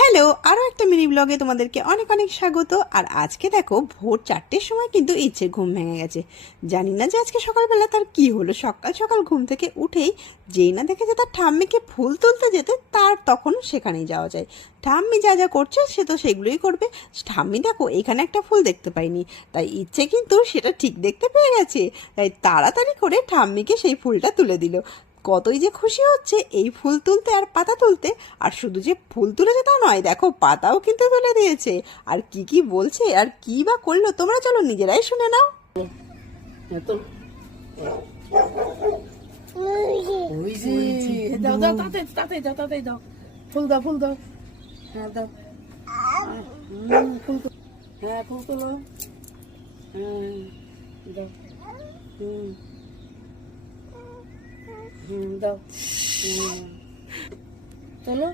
Hello, আরও একটা mini ব্লগে তোমাদেরকে অনেক অনেক স্বাগত। আর আজকে দেখো ভোর 4টের সময় কিন্তু ইচ্ছের ঘুম ভেঙে গেছে। জানি না যে আজকে সকালবেলা তার কি হলো, সকাল সকাল ঘুম থেকে উঠেই যেই না দেখে যে তার ঠাম্মিকে ফুল তুলতে যেতে, তার তখন সেখানেই যাওয়া যায়। ঠাম্মি যা যা করছে সে তো সেগুলোই করবে। ঠাম্মি দেখো এখানে একটা ফুল দেখতে পাইনি, তাই ইচ্ছে কিন্তু সেটা ঠিক দেখতে পেয়ে গেছে। তাই তাড়াতাড়ি করে ঠাম্মিকে সেই ফুলটা তুলে দিল। কতই যে খুশি হচ্ছে এই ফুল তুলতে আর পাতা তুলতে। আর শুধু যে ফুল তুলেছে তা নয়, দেখো পাতাও কিন্তু তুলে দিয়েছে। আর কি কি বলছে আর কি বা করলো তোমরা চলো নিজেরাই শুনে নাও। ওই যে দাও দাও, তাতে তাতে দাও, তাতে দাও, ফুল দাও, ফুল দাও, হ্যাঁ দাও, ফুল তো, হ্যাঁ ফুল তোলো, হ্যাঁ দাও, দাও, তোলো।